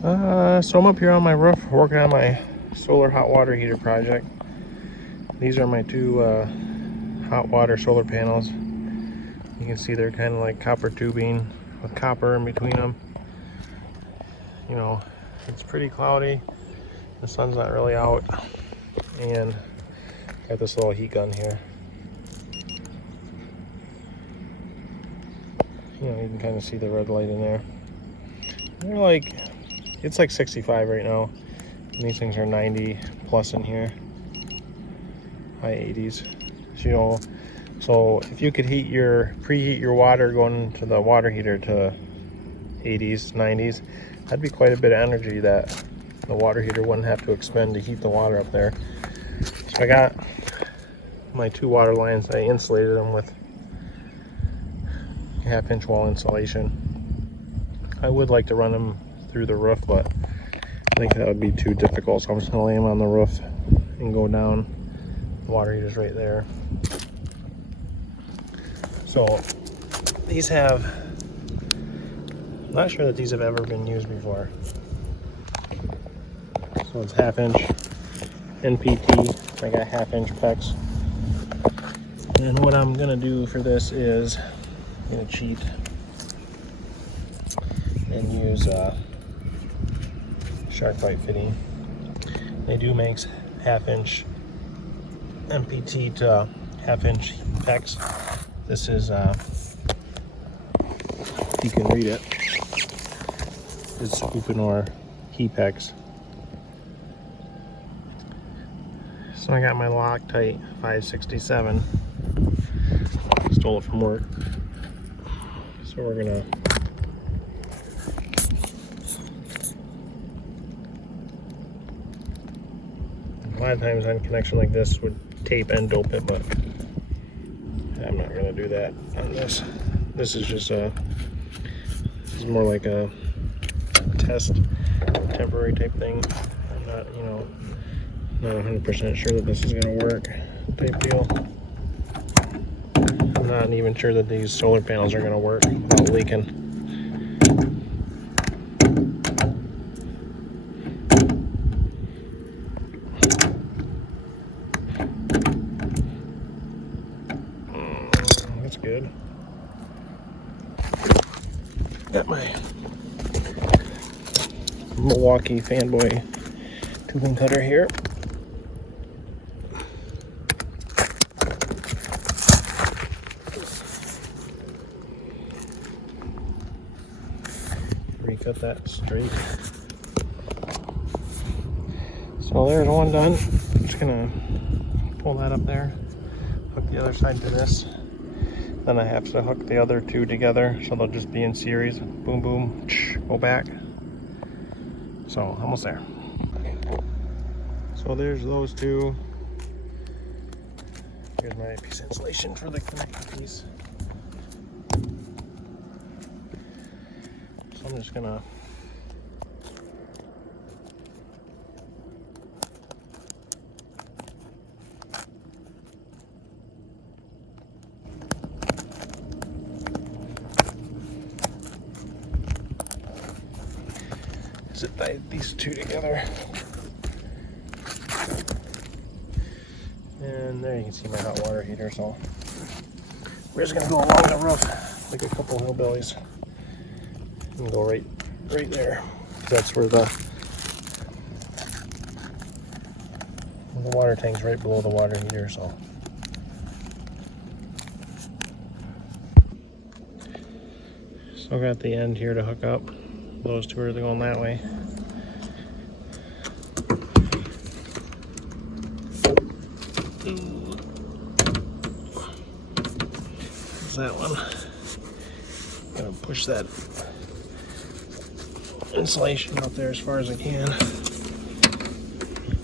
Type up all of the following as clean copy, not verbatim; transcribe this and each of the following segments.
So I'm up here on my roof working on my solar hot water heater project. These are my two hot water solar panels. You can see they're kind of like copper tubing with copper in between them. You know, it's pretty cloudy. The sun's not really out. And got this little heat gun here. You know, you can kind of see the red light in there. They're like, it's like 65 right now. And these things are 90 plus in here. High 80s. So, you know, so if you could preheat your water going to the water heater to 80s, 90s, that'd be quite a bit of energy that the water heater wouldn't have to expend to heat the water up there. So I got my two water lines. I insulated them with 1/2-inch wall insulation. I would like to run them through the roof, but I think that would be too difficult. So I'm just gonna lay them on the roof and go down. The water heater's right there. So these have, I'm not sure that these have ever been used before. So it's 1/2-inch NPT. I got 1/2-inch PEX. And what I'm gonna do for this is I'm gonna cheat and use SharkBite fitting. They do make 1/2-inch NPT to 1/2-inch PEX. This is, if you can read it, it's Uponor HEPEX. So I got my Loctite 567. Stole it from work. So we're gonna a lot of times on connection like this would tape and dope it, but I'm not gonna do that on this. This is just this is more like a test, temporary type thing. I'm not, you know, not 100% sure that this is gonna work type deal. I'm not even sure that these solar panels are gonna work without leaking. That's good. Got my Milwaukee Fanboy tubing cutter here. Recut that straight. So there's one done. I'm just gonna pull that up there, hook the other side to this. Then I have to hook the other two together so they'll just be in series. Boom, boom, go back. So almost there. So there's those two. Here's my piece of insulation for the connector piece. So I'm just gonna tie these two together. And there you can see my hot water heater. So we're just gonna go along the roof like a couple hillbillies and go right there. That's where the water tank's right below the water heater. So still got the end here to hook up. Those two are going that way. There's that one. I'm gonna push that insulation up there as far as I can.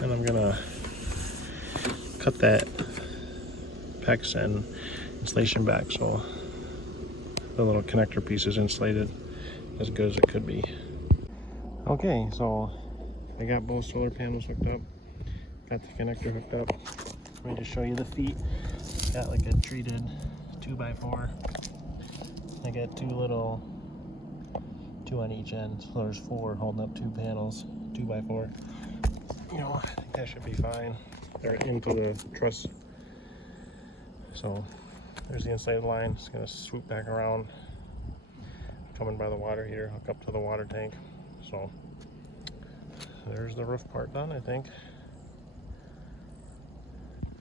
And I'm gonna cut that PEX and insulation back so the little connector piece is insulated as good as it could be. Okay, so I got both solar panels hooked up, got the connector hooked up. Let me just show you the feet. Got like a treated 2x4. I got two little 2 on each end, so there's 4 holding up 2 panels, 2x4. You know, I think that should be fine. They're into the truss. So there's the insulated line. It's gonna swoop back around, coming by the water heater, hook up to the water tank. So there's the roof part done, I think.